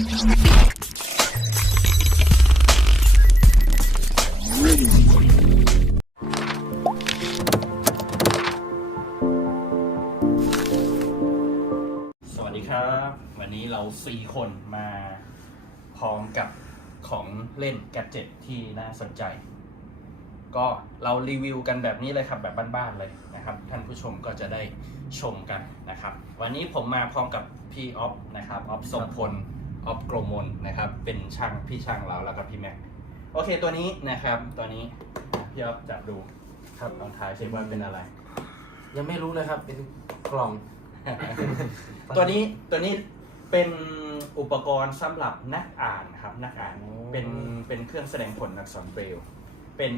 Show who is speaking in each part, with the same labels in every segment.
Speaker 1: สวัสดีครับ วันนี้เราสี่คนมาพร้อมกับของเล่นแกจ็ตที่น่าสนใจ ก็เรารีวิวกันแบบนี้เลยครับ แบบบ้านๆเลยนะครับ ท่านผู้ชมก็จะได้ชมกันนะครับ วันนี้ผมมาพร้อมกับพี่ออฟนะครับออฟทรงพล ออฟโกรมลนะครับ เป็นช่างพี่ช่างเราแล้วก็พี่แม็ก โอเคตัวนี้นะครับ ตัวนี้พี่ออฟจับดูครับลองทายซิว่าเป็นอะไร
Speaker 2: ยังไม่รู้เลยครับ เป็นกล่อง
Speaker 1: ตัวนี้ตัวนี้เป็นอุปกรณ์สำหรับนักอ่านครับนักอ่าน
Speaker 2: โอ้
Speaker 1: เป็นเป็นเครื่องแสดงผลอักษรเบรลเป็น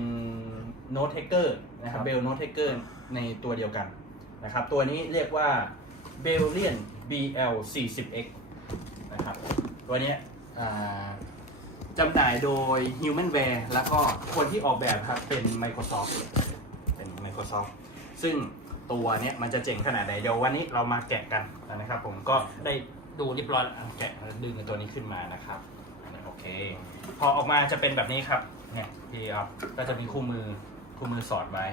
Speaker 1: โน้ตเทคเกอร์นะครับ
Speaker 2: ครับ
Speaker 1: เบลโน้ตเทคเกอร์ในตัวเดียวกันนะครับตัวนี้เรียกว่า b e l l i a n BL 40X นะครับ ตัวเนี้ยอ่าจำหน่ายโดย Humanware แล้วก็คนที่ออกแบบครับเป็น Microsoft เป็น Microsoft ซึ่งตัวเนี้ยมันจะเจ๋งขนาดไหน เดี๋ยววันนี้เรามาแกะกันนะครับ ผมก็ได้ดูเรียบร้อยแล้วอะแกะดึงตัวนี้ขึ้นมานะครับอันนี้โอเค พอออกมาจะเป็นแบบนี้ครับเนี่ยพี่ออฟก็จะมีคู่มือคู่มือสอดไว้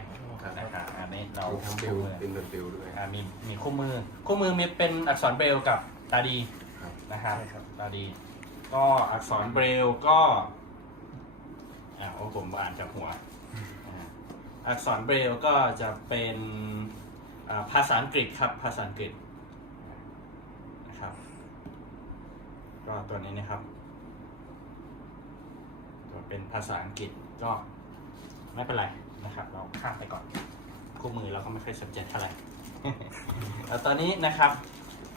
Speaker 1: นะครับอันนี้เรา
Speaker 3: มีทั้งบิล
Speaker 1: คู่มือ
Speaker 3: เป็นแบบบิลด้วย
Speaker 1: อ่ามีมีคู่มือคู่มือมีเป็นอักษรเบรลกับตาดี
Speaker 3: ครับ
Speaker 1: นะครับตาดี ก็อักษรเบรลก็ อ่าโอ้ผมอ่านจากหัวอ่าอักษรเบรลก็จะเป็นอ่าภาษาอังกฤษครับ ภาษาอังกฤษนะครับ ก็ตัวนี้นะครับตัวเป็นภาษาอังกฤษก็ไม่เป็นไรนะครับ เราข้ามไปก่อน คู่มือเราก็ไม่ค่อยสนใจเท่าไหร่ แล้วตอนนี้นะครับ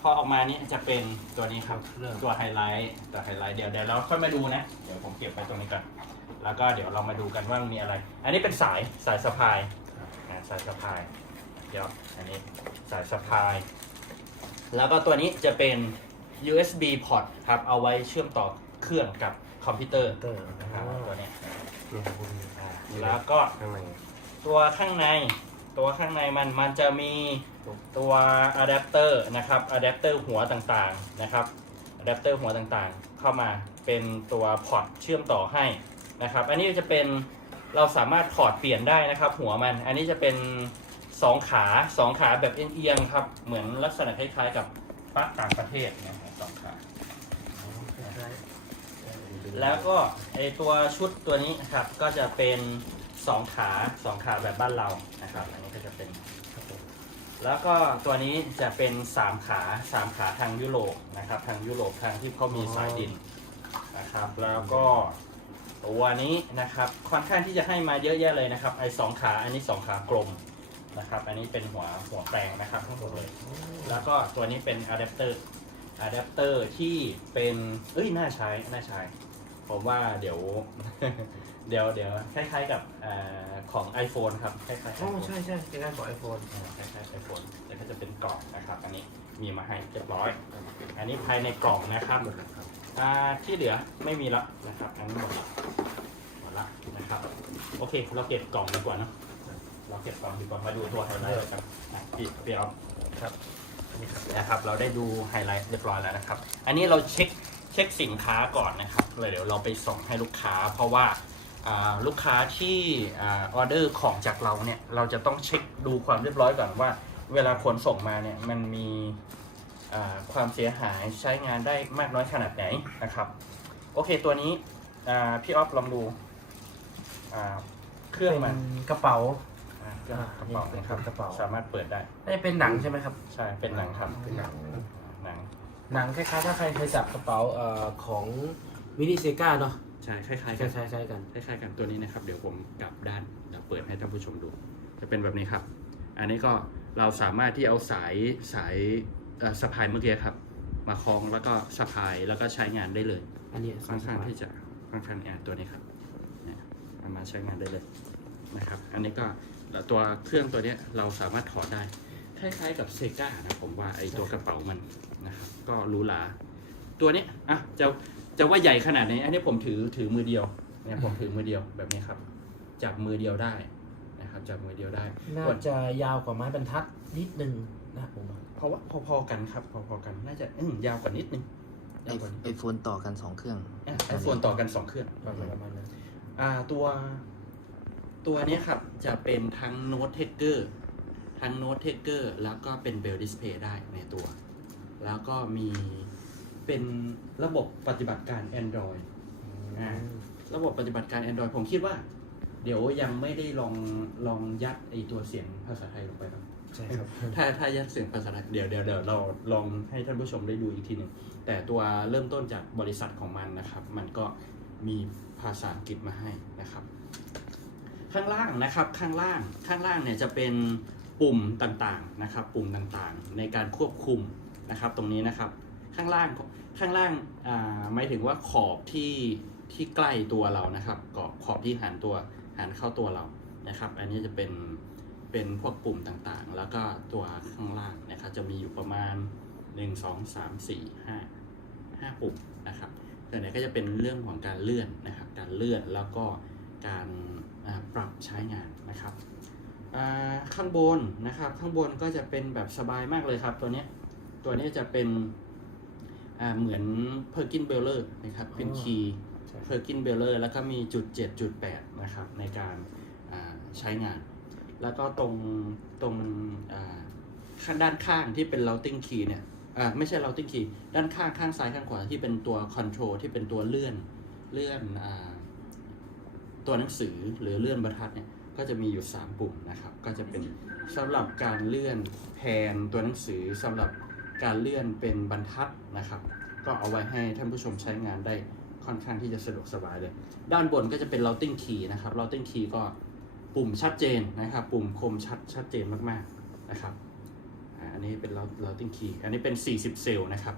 Speaker 1: พอออกมานี้จะเป็นตัวนี้ครับ
Speaker 2: เรื่อง
Speaker 1: ตัวไฮไลท์ตัวไฮไลท์เดี๋ยวเดี๋ยวเราค่อยมาดูนะเดี๋ยวผมเก็บไปตรงนี้ก่อนแล้วก็เดี๋ยวเรามาดูกันว่ามันมีอะไร อันนี้เป็นสายสายสะพายอ่าสายสะพายเดี๋ยวอันนี้สายสะพาย แล้วก็ตัวนี้จะเป็น USB port ครับเอาไว้เชื่อมต่อเครื่องกับคอมพิวเตอร์
Speaker 2: เตอร์
Speaker 1: นะครับตัวเนี้ย
Speaker 3: นี่ครับคุณ
Speaker 1: อ่าแล้วก็
Speaker 3: ข้างใน
Speaker 1: ตัวข้างใน ตัวข้างในมันมันจะมีตัวอะแดปเตอร์นะครับอะแดปเตอร์หัวต่างๆนะครับอะแดปเตอร์หัวต่างๆ เข้ามาเป็นตัวพอร์ตเชื่อมต่อให้นะครับ อันนี้จะเป็นเราสามารถถอดเปลี่ยนได้นะครับ หัวมันอันนี้จะเป็นสองขาสองขาแบบเอียงๆครับ เหมือนลักษณะคล้ายๆ กับปลั๊กต่างประเทศเนยครับสองขาแล้วก็ไอตัวชุดตัวนี้นะครับก็จะเป็น สองขาสองขาแบบบ้านเรานะครับอันนี้ก็จะเป็นครับผมแล้วก็ตัวนี้จะเป็นสามขาสามขาทางยุโรปนะครับ ทางยุโรปทางที่เขามีสายดินนะครับ แล้วก็ตัวนี้นะครับค่อนข้างที่จะให้มาเยอะแยะเลยนะครับ ไอสองขาอันนี้สองขากลมนะครับ อันนี้เป็นหัวหัวแปลงนะครับทั้งหมดเลย แล้วก็ตัวนี้เป็นอะแดปเตอร์อะแดปเตอร์ที่เป็นเอ้ยน่าใช้น่าใช้ ผมว่าเดี๋ยว เดี๋ยวเดี๋ยวคล้ายๆกับเออของ iPhone ครับคล้ายๆ
Speaker 2: โอ้
Speaker 1: iPhone
Speaker 2: ใช่ใช่เป็นงานของไอโฟน
Speaker 1: อ่าคล้ายๆ iPhone แต่ก็จะเป็นกล่องนะครับ อันนี้มีมาให้เรียบร้อย อันนี้ภายในกล่องนะครับ
Speaker 3: หมดแล้วครับ
Speaker 1: อ่าที่เหลือไม่มีละนะครับอันนี้หมดละหมดละนะครับ โอเค เราเก็บกล่องดีกว่าเนอะเราเก็บกล่องดีกว่ามาดูตัวไฮไลท์กันนะพี่พี่เอา
Speaker 2: ครับนี่ครับ
Speaker 1: นะครับเราได้ดูไฮไลท์เรียบร้อยแล้วนะครับ อันนี้เราเช็ค เช็คสินค้าก่อนนะครับเลยเดี๋ยวเราไปส่งให้ลูกค้า เพราะว่าอ่าลูกค้าที่อาออเดอร์ของจากเราเนี่ยเราจะต้องเช็คดูความเรียบร้อยก่อนว่า เวลาขนส่งมาเนี่ยมันมีอ่าความเสียหายใช้งานได้มากน้อยขนาดไหนนะครับ โอเคตัวนี้อ่าพี่ออฟลองดูอ่าเครื่องมัน
Speaker 2: เป็นกระเป๋า
Speaker 1: อ่าเครื่องกระเป๋านะครับ
Speaker 2: กระเป๋า
Speaker 1: สามารถเปิดได้
Speaker 2: ได้เป็นหนังใช่ไหมครับ
Speaker 1: ใช่เป็นหนังครับ
Speaker 3: เป็นหนัง
Speaker 1: หนัง
Speaker 2: หนังคล้ายๆถ้าใครเคยจับกระเป๋าเอ่อของมินิเซกาเนาะ
Speaker 1: ใช่คล้ายๆ
Speaker 2: ค
Speaker 1: กัน
Speaker 2: ล้ายๆกัน
Speaker 1: คล้ายๆกันตัวนี้นะครับ เดี๋ยวผมกลับด้านแล้วเปิดให้ท่านผู้ชมดู จะเป็นแบบนี้ครับ อันนี้ก็เราสามารถที่เอาสายสายเอ่อสะพายเมื่อกี้ครับ มาคล้องแล้วก็สะพายแล้วก็ใช้งานได้เลย
Speaker 2: อันนี้
Speaker 1: ค่อนข้างที่จะค่อนข้างแอร์ตัวนี้ครับเนี่ยเอามาใช้งานได้เลยนะครับ อันนี้ก็แล้วตัวเครื่องตัวเนี้ยเราสามารถถอดได้ คล้ายๆกับเซกานะผมว่าไอตัวกระเป๋ามันนะครับก็หรูหราตัวนี้อะจะจะว่าใหญ่ขนาดไหนอันนี้ผมถือถือมือเดียวเนี่ยผมถือมือเดียวแบบนี้ครับ จับมือเดียวได้นะครับจับมือเดียวได้
Speaker 2: น่าจะยาวกว่าไม้บรรทัดนิดนึงนะผมว่า
Speaker 1: เพราะว่าพอๆกันครับ พอๆกันน่าจะอืมยาวกว่านิดนึง
Speaker 2: ด้านบน
Speaker 3: ไอโฟนต่อกันสองเครื่อง
Speaker 1: ไอโฟนต่อกัน2เครื่อง
Speaker 2: ประมาณประมาณนั้น
Speaker 1: อ่าตัวตัวเนี้ยครับจะเป็นทั้งโน้ตเทคเกอร์ ทั้งโน้ตเทคเกอร์แล้วก็เป็นเบลดิสเพย์ได้ในตัว แล้วก็มีเป็นระบบปฏิบัติการ Android อ่าระบบปฏิบัติการ Android ผมคิดว่า เดี๋ยวยังไม่ได้ลองลองยัดไอตัวเสียงภาษาไทยลงไปครับ
Speaker 2: ใช่ครับ
Speaker 1: ถ้าถ้ายัดเสียงภาษาไทยเดี๋ยวเดี๋ยวเดี๋ยวเราลองให้ท่านผู้ชมได้ดูอีกทีหนึ่งแต่ตัวเริ่มต้นจากบริษัทของมันนะครับ มันก็มีภาษาอังกฤษมาให้นะครับ ข้างล่างนะครับข้างล่างข้างล่างเนี่ยจะเป็น ปุ่มต่างๆนะครับ ปุ่มต่างๆ ในการควบคุมนะครับ ตรงนี้นะครับ ข้างล่างข้างล่างหมายถึงว่าขอบที่ที่ใกล้ตัวเรานะครับกรอบขอบที่หันตัวหันเข้าตัวเรานะครับ อันนี้จะเป็นเป็นพวกปุ่มต่างๆ แล้วก็ตัวข้างล่างนะครับ จะมีอยู่ประมาณ 1 2 3 4 5 5 ปุ่มนะครับส่วนใหญ่ก็จะเป็นเรื่องของการเลื่อนนะครับ การเลื่อนแล้วก็การปรับใช้งานนะครับ ข้างบนนะครับ ข้างบนก็จะเป็นแบบสบายมากเลยครับ ตัวเนี้ยตัวนี้จะเป็นอ่าเหมือน Perkin b e l l e r นะครับ เป็น
Speaker 2: อ๋อ
Speaker 1: คีย์
Speaker 2: ใช่
Speaker 1: เพอร์กินเบลเลอร์แล้วก็มีจุด7.8นะครับในการอ่าใช้งาน แล้วก็ตรงตรงอ่าข้างด้านข้างที่เป็น routing key เนี่ยอ่าไม่ใช่ routing key ด้านข้างข้างซ้ายข้างขวาที่เป็นตัว control ที่เป็นตัวเลื่อนเลื่อนอ่าตัวหนังสือหรือเลื่อนบรรทัดเนี่ย ก็จะมีอยู่ 3 ปุ่มนะครับ ก็จะเป็นสำหรับการเลื่อนแผนตัวหนังสือสำหรับการเลื่อนเป็นบรรทัดนะครับ ก็เอาไว้ให้ท่านผู้ชมใช้งานได้ค่อนข้างที่จะสะดวกสบายเลย ด้านบนก็จะเป็น routing key นะครับ routing key ก็ปุ่มชัดเจนนะครับ ปุ่มคมชัดชัดเจนมากๆนะครับอันนี้เป็น routing key อันนี้เป็น 40 เซลล์นะครับ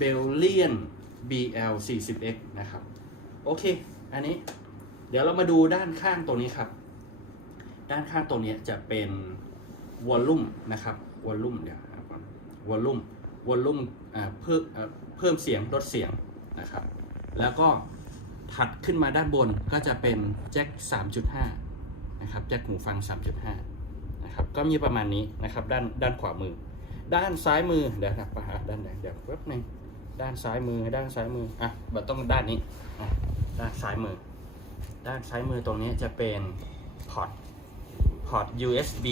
Speaker 1: Bellion BL 40X นะครับ โอเค อันนี้ เดี๋ยวเรามาดูด้านข้างตรงนี้ครับ ด้านข้างตรงนี้จะเป็นวอลลุ่มนะครับวอลลุ่มเดี๋ยววอลลุ่มวอลลุ่มเพิ่มเพิ่มเสียงลดเสียงนะครับ แล้วก็ถัดขึ้นมาด้านบนก็จะเป็นแจ็ค 3.5 นะครับแจ็คหูฟัง 3.5 นะครับก็มีประมาณนี้นะครับด้านด้านขวามือ ด้านซ้ายมือเดี๋ยวนะอะด้านไหนเดี๋ยวแป๊บนึงด้านซ้ายมือด้านซ้ายมืออะบัต้องด้านนี้ด้านซ้ายมือ ด้านซ้ายมือตรงนี้จะเป็นพอร์ต พอร์ต USB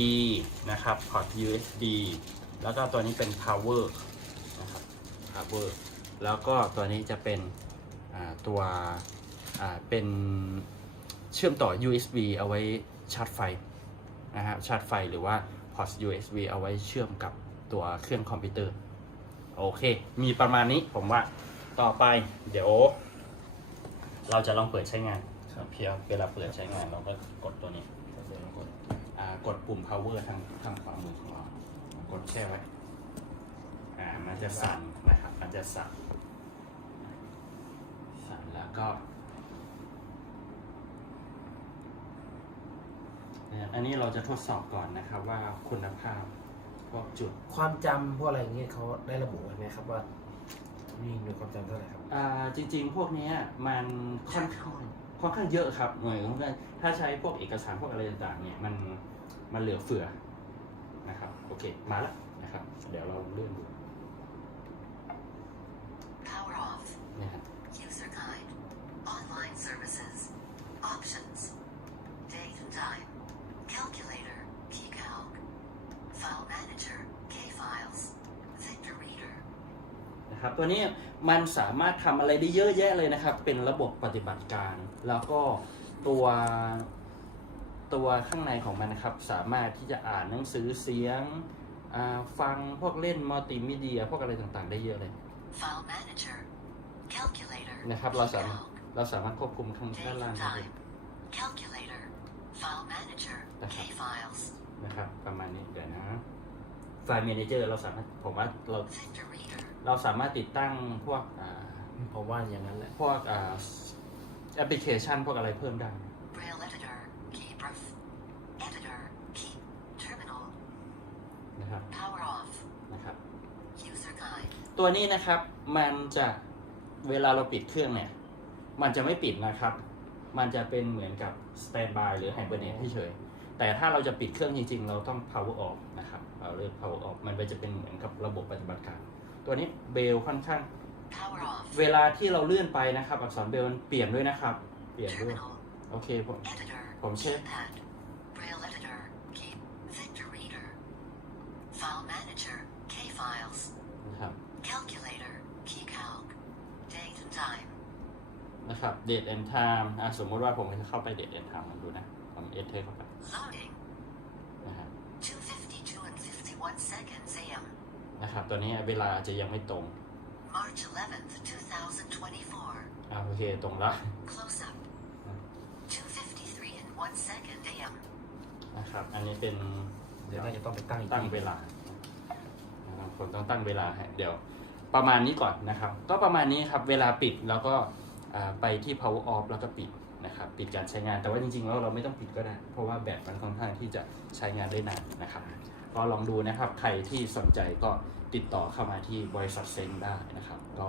Speaker 1: นะครับพอร์ต USB แล้วก็ตัวนี้เป็น power นะครับ power แล้วก็ตัวนี้จะเป็นอ่าตัวอ่าเป็นเชื่อมต่อ USB เอาไว้ชาร์จไฟนะครับชาร์จไฟหรือว่าพอร์ต USB เอาไว้เชื่อมกับตัวเครื่องคอมพิวเตอร์ โอเค มีประมาณนี้ผมว่าต่อไปเดี๋ยว เราจะลองเปิดใช้งานเพียงเวลาเปิดใช้งานเราก็กดตัวนี้กดอ่า กดปุ่ม power ทางทางขวามือของเรา กดแช่ไว้ อ่า มันจะสั่นนะครับ มันจะสั่น สั่นแล้วก็เนี่ยอันนี้เราจะทดสอบก่อนนะครับว่าคุณภาพพวกจุด
Speaker 2: ความจำพวกอะไรอย่างเงี้ยเขาได้ระบุไว้ไหมครับว่ามีหน่วยความจำเท่าไหร่ครับ
Speaker 1: อ่าจริง ๆ พวกเนี้ยมันค่อนข้างค่อนข้างเยอะครับหน่วยของการถ้าใช้พวกเอกสารพวกอะไรต่างๆเนี่ยมัน มันเหลือเฟือนะครับโอเคมาแล้วนะครับ เดี๋ยวเราเลื่อนดู
Speaker 4: Power off.
Speaker 1: เนี่ยครับ
Speaker 4: User guide. Online services. Options. Date and time. Calculator. Key calc. File manager. K files. Victor reader.
Speaker 1: นะครับตัวนี้มันสามารถทำอะไรได้เยอะแยะเลยนะครับ เป็นระบบปฏิบัติการ แล้วก็ตัว ตัวข้างในของมันนะครับ สามารถที่จะอ่านหนังสือเสียงอ่าฟังพวกเล่นมัลติมีเดีย พวกอะไรต่างๆ ได้เยอะเลย
Speaker 4: File manager. Calculator.
Speaker 1: นะครับ เราสามารถเราสามารถควบคุมข้าง
Speaker 4: Date
Speaker 1: ด้านล่าง
Speaker 4: and
Speaker 1: ได้เลย
Speaker 4: time. Calculator. File manager. K files.
Speaker 1: นะครับ ประมาณนี้เดี๋ยวนะไฟล์ Manager เราสามารถผมว่าเรา
Speaker 4: Victor reader.
Speaker 1: เราสามารถติดตั้งพวกอ่า
Speaker 2: ผมว่าอย่างนั้นแหละ
Speaker 1: พวกอ่าแอปพลิเคชันพวกอะไรเพิ่มได้ นะครับ
Speaker 4: Power off.
Speaker 1: นะครับ
Speaker 4: User guide.
Speaker 1: ตัวนี้นะครับมันจะเวลาเราปิดเครื่องเนี่ย มันจะไม่ปิดนะครับ มันจะเป็นเหมือนกับ standby หรือ hibernate เฉยๆแต่ถ้าเราจะปิดเครื่องจริงๆ เราต้อง power off นะครับ เราเลือก power off มันก็จะเป็นเหมือนกับระบบปฏิบัติการ ตัวนี้เบลค่อนข้าง
Speaker 4: Power off.
Speaker 1: เวลาที่เราเลื่อนไปนะครับ อักษรเบลมันเปลี่ยนด้วยนะครับ เปลี่ยนด้วย
Speaker 4: Terminal.
Speaker 1: โอเคผม
Speaker 4: Editor.
Speaker 1: ผมเช็ค
Speaker 4: Keypad. Braille editor. Key. Victor reader. File manager. K files.
Speaker 1: นะครับ
Speaker 4: Calculator. Key calc. Date and time.
Speaker 1: นะครับ date and time อะสมมุติว่าผมจะเข้าไป date and time ลองดูนะผมเอเทเข้าไป
Speaker 4: Loading.
Speaker 1: นะครับ
Speaker 4: 252 and 51 seconds AM.
Speaker 1: นะครับ ตัวนี้เวลาจะยังไม่ตรง
Speaker 4: March 11th, 2024.
Speaker 1: อ่าโอเค ตรงแล้ว
Speaker 4: Close up. 253 and 1 second AM.
Speaker 1: นะครับ อันนี้เป็น
Speaker 2: เดี๋ยวน่าจะต้องไปตั้งอีก
Speaker 1: ตั้งเวลา ครับผมต้องตั้งเวลาให้เดี๋ยวประมาณนี้ก่อนนะครับ ก็ประมาณนี้ครับเวลาปิดแล้วก็ไปที่ power off แล้วก็ปิดนะครับปิดการใช้งานแต่ว่าจริงๆแล้วเราไม่ต้องปิดก็ได้ เพราะว่าแบตมันค่อนข้างที่จะใช้งานได้นานนะครับ ก็ลองดูนะครับใครที่สนใจก็ติดต่อเข้ามาที่บริษัทเซนได้นะครับ ก็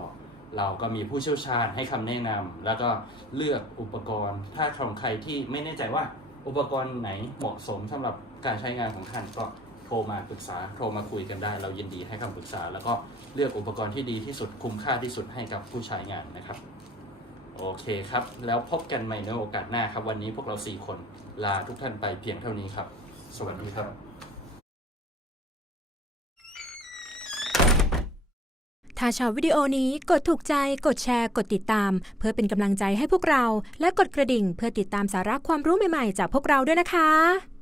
Speaker 1: เราก็มีผู้เชี่ยวชาญให้คำแนะนำแล้วก็เลือกอุปกรณ์ ถ้าของใครที่ไม่แน่ใจว่าอุปกรณ์ไหนเหมาะสมสำหรับการใช้งานของท่านก็ โทรมาปรึกษาโทรมาคุยกันได้ เรายินดีให้คำปรึกษา แล้วก็เลือกอุปกรณ์ที่ดีที่สุดคุ้มค่าที่สุดให้กับผู้ใช้งานนะครับ โอเคครับ แล้วพบกันใหม่ในโอกาสหน้าครับ วันนี้พวกเราสี่คนลาทุกท่านไปเพียงเท่านี้ครับ สวัสดีครับ
Speaker 3: ถ้าชอบวิดีโอนี้กดถูกใจ กดแชร์ กดติดตาม เพื่อเป็นกำลังใจให้พวกเรา และกดกระดิ่งเพื่อติดตามสาระความรู้ใหม่ๆ จากพวกเราด้วยนะคะ